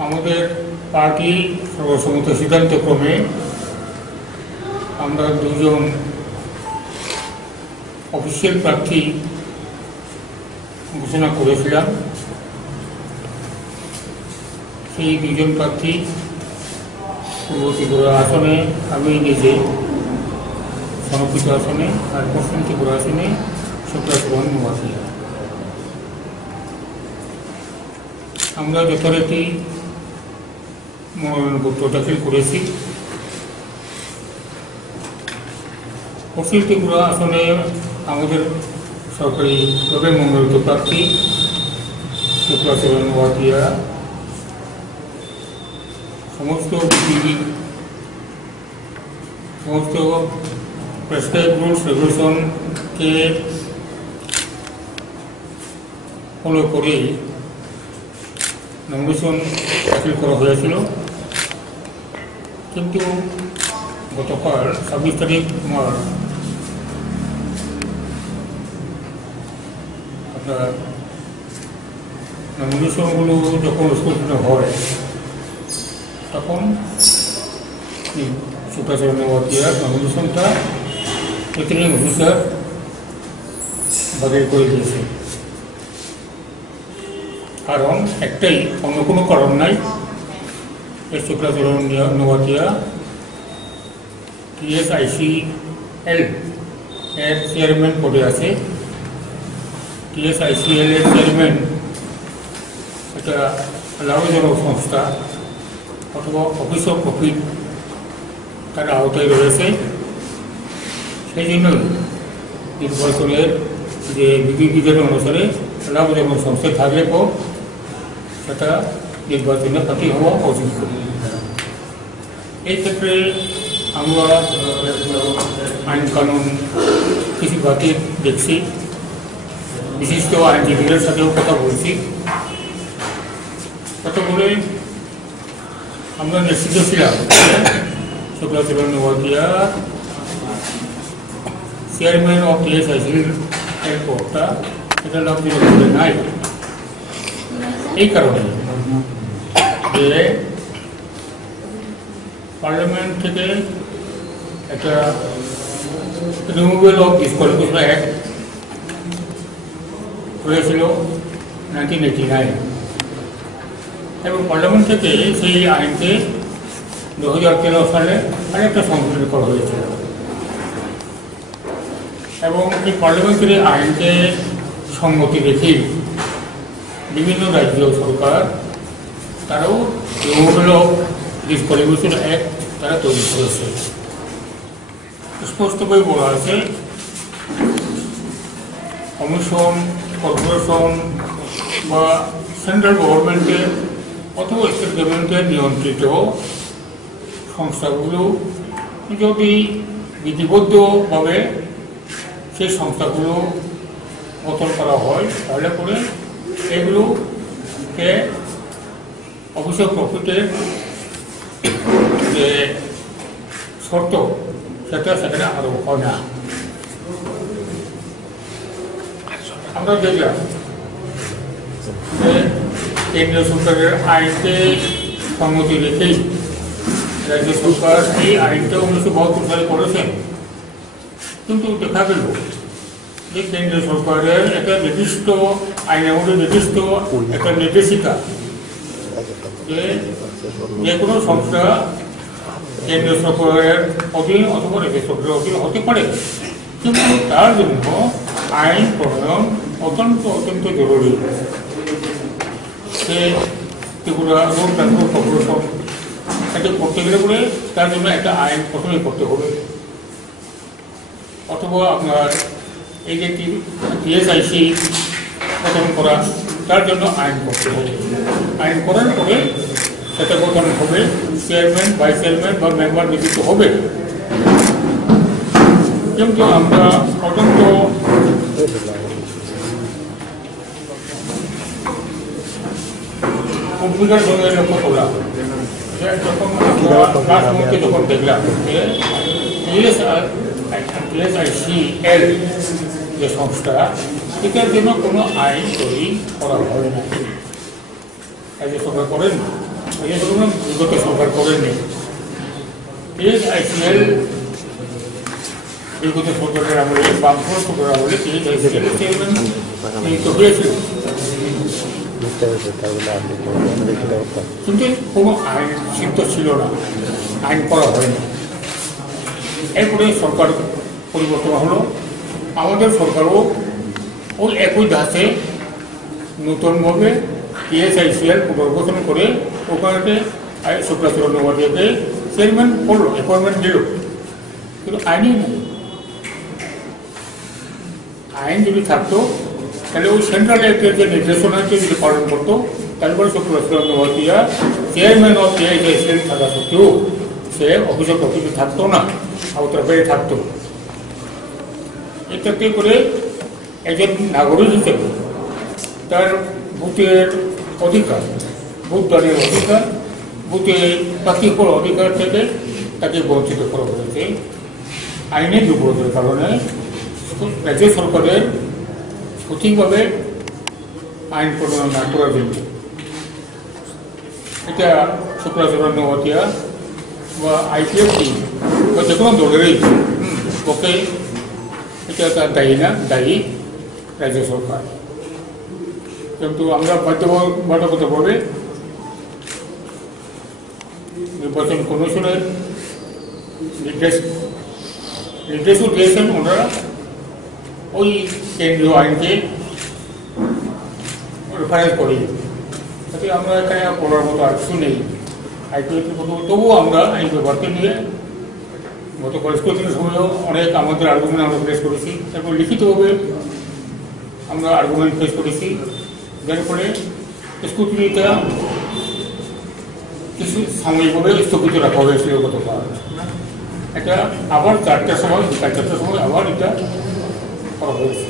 আমাদের পার্টি সর্বসম্মত সিদ্ধান্তক্রমে আমরা দুজন অফিসিয়াল প্রার্থী ঘোষণা করেছিলাম। সেই দুজন প্রার্থী পূর্ব ত্রিপুরা আসনে আমি নিজে সমর্পিত আসনে, আর পশ্চিম ত্রিপুরা আসনে শুক্লাচরণ নোয়াতিয়া। আমরা যথারীতি মনোনয়নপত্র দাখিল করেছি। পশ্চিম ত্রিপুরা আসনে আমাদের সরকারিভাবে মনোনীত প্রার্থী শুক্লাচরণ নোয়াতিয়া সমস্ত প্রেসক্রাইব রুলস রেগুলেশনকে ফলো করে নমিনেশন দাখিল করা হয়েছিল, কিন্তু গতকাল 26 তারিখ মার্চ আপনার নমিনেশনগুলো যখন স্কুল হয় তখন শুক্লাচরণ নোয়াতিয়ার নমিনেশনটা রিটার্নিং অফিসার বাতিল করে দিয়েছে। কারণ একটাই, অন্য কোনো কারণ নাই। শুক্লাচরণ নোয়াতিয়া TSICL এর চেয়ারম্যান পদে আছে। TSICL এর চেয়ারম্যান একটা লাভজনক সংস্থা অথবা অফিস অফ প্রফিট তার আওতায় রয়েছে। সেই জন্যই নির্বাচনের যে বিধিবিধান অনুসারে লাভজনক সংস্থা থাকলে পর সেটা নির্বাচনে প্রার্থী হওয়া উচিত। এই ক্ষেত্রে আমরা আইন কানুন কিছু বাতিল দেখছি, বিশিষ্ট আইনজীবীদের সাথেও কথা বলছি। কথা বলে আমরা নিশ্চিত ছিলাম Shuklacharan Noatia chairman of TSICL এর পদটা এটা লাভজনক বলে নাই। এই কারণে যে পার্লামেন্ট থেকে একটা রিমুভাল অফ ডিসকোয়ালিফিকেশন অ্যাক্ট হয়েছিল 1989 এবং পার্লামেন্ট থেকে সেই আইনকে 2013 সালে আরেকটা সংশোধন করা হয়েছিল এবং এই পার্লামেন্টারি আইনকে সম্মতি রেখে বিভিন্ন রাজ্য সরকার তারাও রিমুভাল অফ ডিসকোয়ালিফিকেশন অ্যাক্ট তারা তৈরি করেছে। স্পষ্টভাবে বলা আছে কমিশন, কর্পোরেশন বা সেন্ট্রাল গভর্নমেন্টের অথবা স্টেট গভর্নমেন্টের নিয়ন্ত্রিত সংস্থাগুলো যদি বিধিবদ্ধভাবে সেই সংস্থাগুলো গঠন করা হয় তাহলে পরে এগুলোকে অফিস অফ প্রফিটের যে শর্ত সেখানে আরো হয় না। আমরা দেখলাম যে কেন্দ্রীয় সরকারের আইনকে সম্মতি রেখেই রাজ্য সরকার এই আইনটা 1972 সালে করেছেন, কিন্তু দেখা গেল যে কেন্দ্রীয় সরকারের একটা নির্দিষ্ট আইনের মধ্যে নির্দিষ্ট একটা নির্দেশিকা যে কোনো সংস্থা কেন্দ্রীয় সরকারের অধীন অথবা রাজ্য সরকারের অধীন হতে পারে, কিন্তু তার জন্য আইন প্রণয়ন অত্যন্ত জরুরি। সে ত্রিপুরা রোড ট্রান্সপোর্ট কর্পোরেশন এটা করতে গেলে পরে তার জন্য একটা আইন প্রথমে করতে হবে, অথবা আপনার এই যে TSIC গঠন করা তার জন্য আইন করতে হবে। আইন করার পরে সেটা গঠন হবে, চেয়ারম্যান, ভাইস চেয়ারম্যান বা মেম্বার নিযুক্ত হবে। কিন্তু আমরা অত্যন্ত কম্পিউটার সঙ্গে লক্ষ্য করলাম যখন আমরা যখন দেখলাম যে TSICL যে সংস্থা এটার জন্য কোনো আইন তৈরি করা হয় না, রাজ্য সরকার করেন। এই ধরুন বিগত সরকার করেনি। এই আইপিএল বিগত সরকারের আমলে বামফ্রন্ট সরকারের আমলে তিনি আইপিএলের চেয়ারম্যান নিযুক্ত হয়েছিল, কিন্তু কোনো আইন সিদ্ধ ছিল না, আইন করা হয়নি। এরপরে সরকার পরিবর্তন হলো, আমাদের সরকারও ওই একই ধাঁচে নতুনভাবে পিএসআইসিএল পুনর্গঠন করে ওখানে শুক্লাচরণ ওয়াদিয়াকে চেয়ারম্যান করলো, অ্যাপয়েন্টমেন্ট দিল, কিন্তু আইনই নেই। আইন যদি থাকতো তাহলে ওই সেন্ট্রাল অ্যাক্টের যে নির্দেশনাকে যদি পালন করতো, তারপরে শুক্লাচরণ ওয়াদিয়া চেয়ারম্যান অফ পিএসআইসিএল থাকা সত্ত্বেও সে অভিযোগ অফিসে থাকতো না, আওতার বাইরে থাকতো। এটাতে করে একজন নাগরিক হিসেবে তার ভোটের অধিকার, ভোটদানের অধিকার, ভোটে বাকি কোনো অধিকার থেকে তাকে বঞ্চিত করা হয়েছে আইনের দুর্বলতার কারণে। রাজ্য সরকারের সঠিকভাবে আইন প্রণয়ন না করার জন্য এটা শুক্লাচরণ ওয়াদিয়া বা আইপিএল টিম বা যে কোনো দলেরই পক্ষে এটা তার দায়ী না, দায়ী রাজ্য সরকার। কিন্তু আমরা বাধ্যবাধকতাভাবে নির্বাচন কমিশনের নির্দেশও দিয়েছেন ওনারা ওই কেন্দ্রীয় আইনকে রেফারেন্স করি, তাতে আমরা এখানে বলার মতো আর কিছু নেই। আইপিএল তবুও আমরা আইন ব্যবহারকে নিয়ে গতকাল স্কুলের সময়ও অনেক আমাদের আর্গুমেন্ট আমরা ফেস করেছি, তারপর লিখিতভাবে আমরা আর্গুমেন্ট ফেস করেছি, যার ফলে স্কুটিনিটা কিছু সাময়িকভাবে স্থগিত রাখা হয়েছিল গতকাল। এটা আবার 4টার সময়, বিকাল 4টার সময় আবার এটা করা হয়েছে।